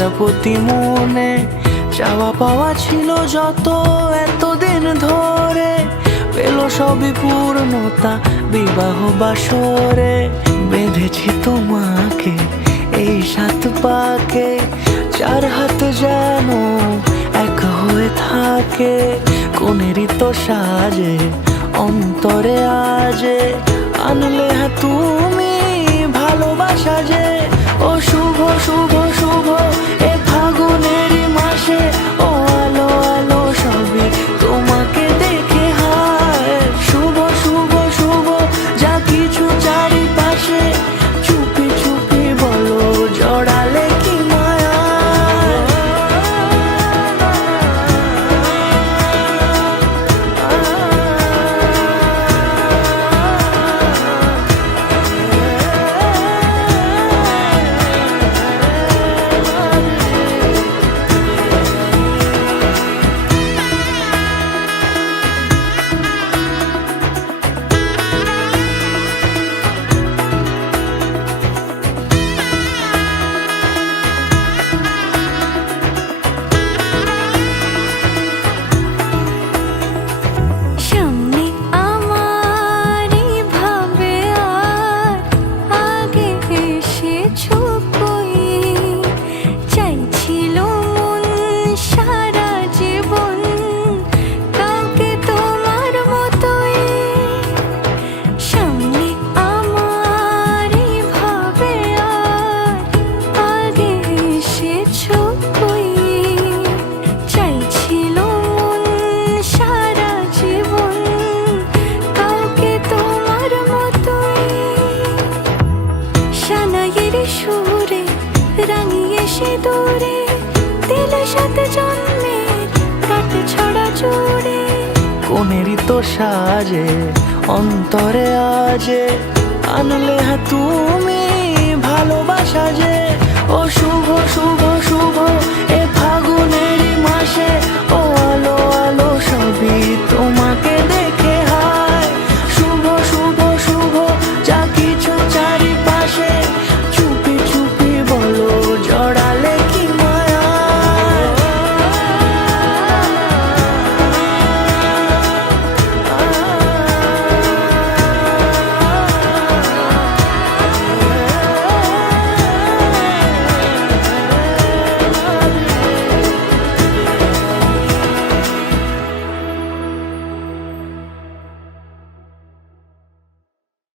প্রজাপতি মনে চাওয়া পাওয়া ছিল যত এতদিন ধরে, পেল সবই পূর্ণতা বিবাহ বাসরে। বেঁধেছি তোমাকে এই 7 পাকে, 4 হাত যেন এক হয়ে থাকে। কোনেরই তো সাজে অন্তরে আজে আনলে তুমি ভালোবাসা যে। ও শুভ শুভ শুভ এ ফাগুনেরই মাসে, ও আলো আলো সবই তোমাকে দেখে হায়। শুভ শুভ শুভ যা কিছু চারিপাশে, চুপি চুপি বলো জড়ালে কি মায়া। সুরে রাঙিয়ে সে দূরে দিল 7 জন্মের কাট ছড়া জুড়ে। কোনেরই তো সাজে অন্তরে আজে আনলে তুমি ভালোবাসা যে। ও শুভ শুভ শুভ